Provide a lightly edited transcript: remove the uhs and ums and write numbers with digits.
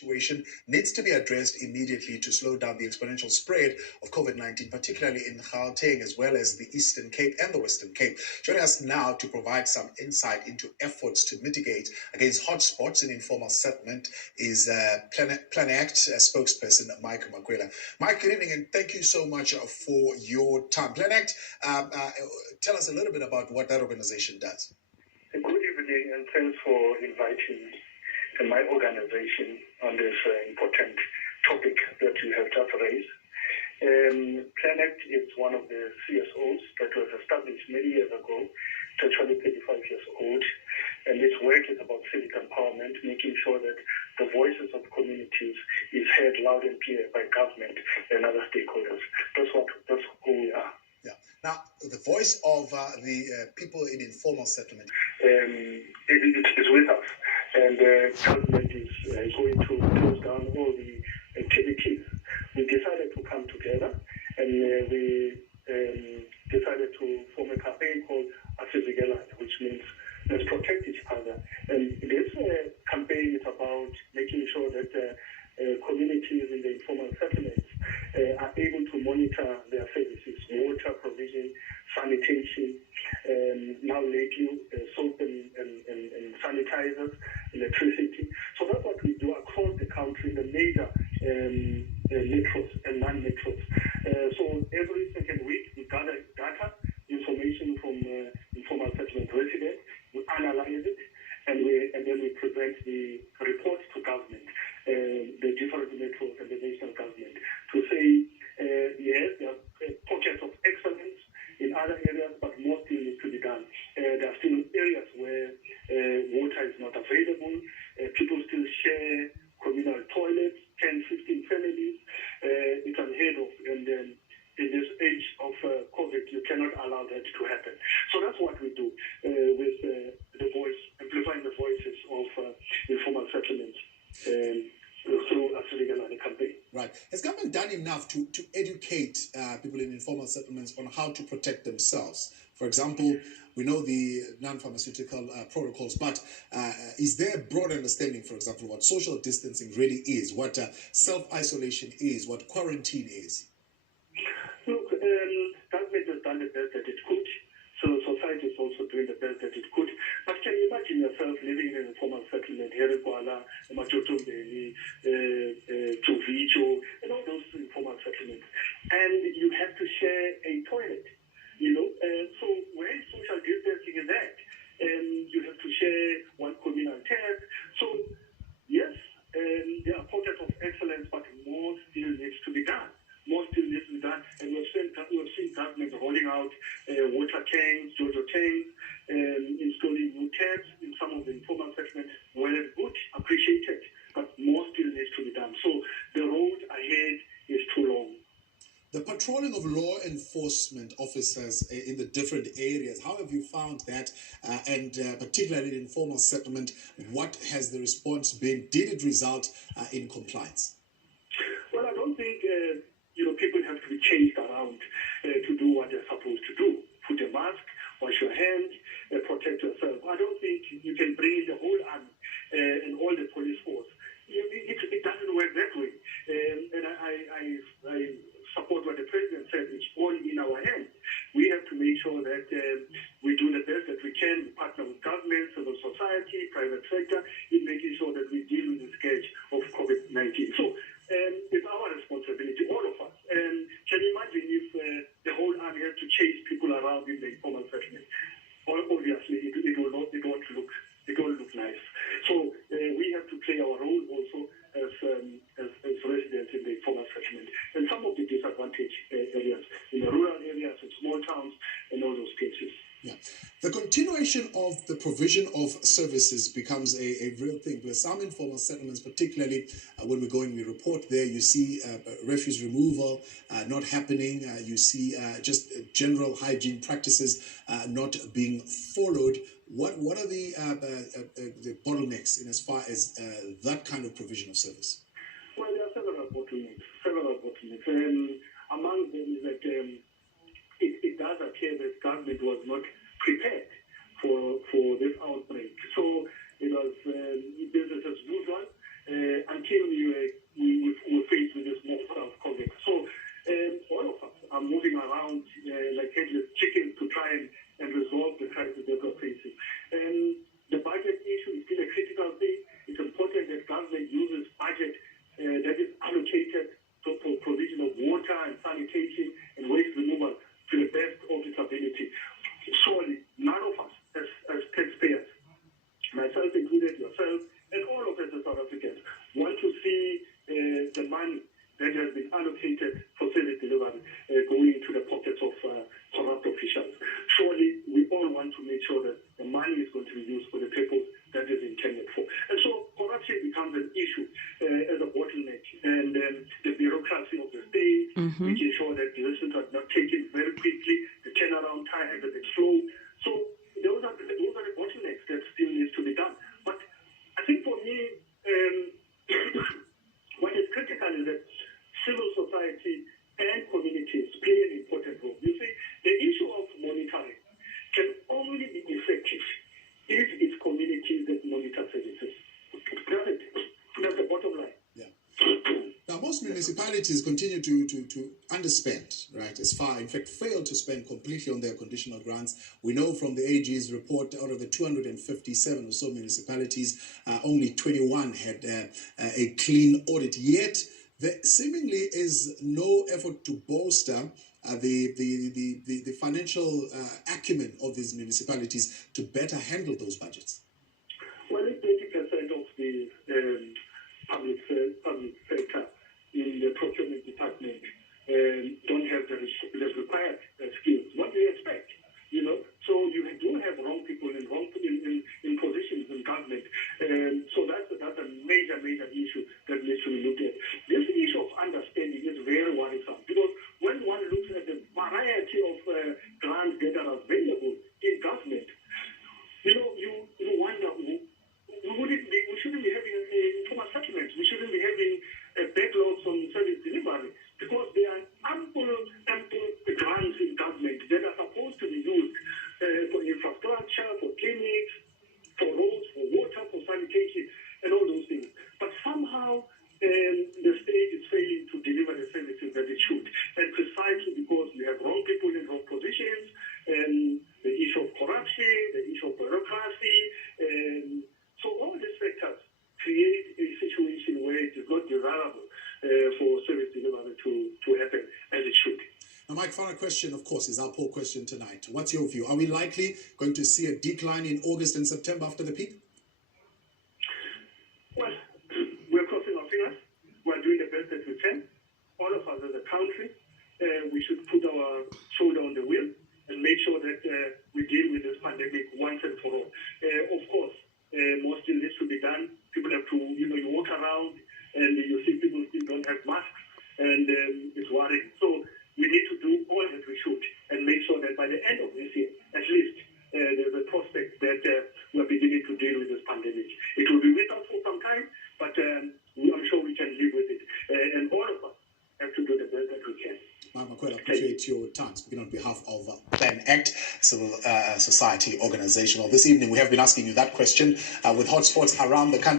situation needs to be addressed immediately to slow down the exponential spread of COVID-19, particularly in Gauteng, as well as the Eastern Cape and the Western Cape. Joining us now to provide some insight into efforts to mitigate against hotspots in informal settlement is Planact spokesperson Mike Makwela. Mike, good evening, and thank you so much for your time. Planact, tell us a little bit about what that organization does. Good evening, and thanks for inviting me and my organization on this important topic that you have just raised. Planet is one of the CSOs that was established many years ago. It's actually 35 years old, and its work is about civic empowerment, making sure that the voices of communities is heard loud and clear by government and other stakeholders. That's who we are. Yeah. Now, the voice of the people in informal settlement. It is with us, and government is going to close down all the activities. We decided to come together, and we decided to form a campaign called Asizigela, which means let's protect each other. And this campaign is about making sure that communities in the informal settlements are able to monitor their services, water provision, sanitation, now lately soap and sanitizers, electricity. So that's what we do across the country, the major metros and non-metros. So every second week we gather data, information from informal settlement residents, we analyze it, and then we present the reports to government, the different metros and the national government, to say, yes, there are pockets of excellence in other areas, but more still needs to be done. There are still areas where water is not available. People still share communal toilets, 10, 15 families. It's unheard of. And in this age of COVID, you cannot allow that to happen. So that's what we do with the voice, amplifying the voices of informal settlements through a legal campaign. Right. Has government done enough to educate people in informal settlements on how to protect themselves? For example, we know the non-pharmaceutical protocols, but is there a broad understanding, for example, what social distancing really is, what self-isolation is, what quarantine is? Look, government has done the best that it could. So society is also doing the best that it could. But can you imagine yourself living in a formal settlement here in Kuala, Machotombeni, Tuvicho, and all those informal settlements, and you have to share a toilet, so where is social distancing in that? You have to share one communal tap. So yes, there are pockets of excellence, but more still needs to be done. More still needs to be done, and we've seen government rolling out water tanks, Jojo tanks, installing new taps in some of the informal settlements. Well and good, appreciated, but more still needs to be done. So the road ahead is too long. The patrolling of law enforcement officers in the different areas, how have you found that? And particularly in informal settlement, what has the response been? Did it result in compliance? Well, I don't think people have to be changed around to do what they're supposed to do. Put a mask, wash your hands, protect yourself. I don't think you can bring in the whole army and all the police force. It doesn't work that way. And I support what the president said. It's all in our hands. We have to make sure that we do the best that we can. We partner with government, civil society, private sector, in making sure that we deal with the scourge of COVID-19. So it's our responsibility, all of us. Can you imagine if the whole army has to chase people around in the informal settlement? Obviously, it won't look nice. So we have to play our role also as residents in the informal settlement. And some of the disadvantaged areas, in the rural areas, in small towns, and all those cases. Yeah. The continuation of the provision of services becomes a real thing. Because some informal settlements, particularly when we go and we report there, you see refuse removal not happening. You see just general hygiene practices not being followed. What are the bottlenecks in as far as that kind of provision of service? Well, there are several bottlenecks. Among them is that it does appear that government was not prepared for this outbreak. So it was business as usual. until we were faced with this more of COVID. So all of us are moving around like headless chickens to try and resolve the crisis that we're facing. The budget issue is still a critical thing. It's important that government uses budget that is allocated for provision of water and sanitation and waste removal to the best of its ability. Surely, none of us as taxpayers, myself included, yourself, and all of us as South Africans, want to see the money that has been allocated for service delivery going into the pockets of corrupt officials. Surely, we all want to make sure that the money is going to be used for the purpose that is intended for. And so, corruption becomes an issue as a bottleneck, and the bureaucracy of the state, making sure that decisions are not taken very quickly, the turnaround time is slow. So, those are the bottlenecks that still needs to be done. But I think for me, what is critical is that civil society and communities play an important role. You see, the issue of monitoring can only be effective if it's communities that monitor services. That's the bottom line. Yeah. Now, most municipalities continue to underspend, right? In fact, fail to spend completely on their conditional grants. We know from the AG's report, out of the 257 or so municipalities, only 21 had a clean audit. Yet, there seemingly is no effort to bolster the financial acumen of these municipalities to better handle those budgets. Well, 20% of the public sector in the procurement department don't have the required skills. What do you expect? You know, so you do have wrong people in positions in government. So that's a major issue that needs to be looked at. This issue of understanding is very worrisome, because when one looks at the variety of grants that are available in government, you know, you wonder, we shouldn't be having informal settlements. We shouldn't be having backlogs on service delivery, because there are ample grants in government that are supposed to be used for infrastructure, for clinics, for roads, for water, for sanitation, and all those things. But somehow the state is failing to deliver the services that it should. And precisely because we have wrong people in wrong positions, the issue of corruption, the issue of bureaucracy, so all these factors create a situation where it is not desirable for service delivery to happen as it should. Now, Mike, final question, of course, is our poll question tonight. What's your view? Are we likely going to see a decline in August and September after the peak? Well, we're crossing our fingers. We're doing the best that we can. All of us as a country, we should put our shoulder on the wheel and make sure that we deal with this pandemic once and for all. Of course, more still needs to be done. People have to, you walk around and you see people still don't have masks, and it's worrying. So we need to do all that we should and make sure that by the end of this year, at least, there's a prospect that we're beginning to deal with this pandemic. It will be with us for some time, but I'm sure we can live with it. And all of us have to do the best that we can. Mike Makwela, I appreciate your time speaking on behalf of Plan Act, civil society organization. Well, this evening we have been asking you that question with hotspots around the country.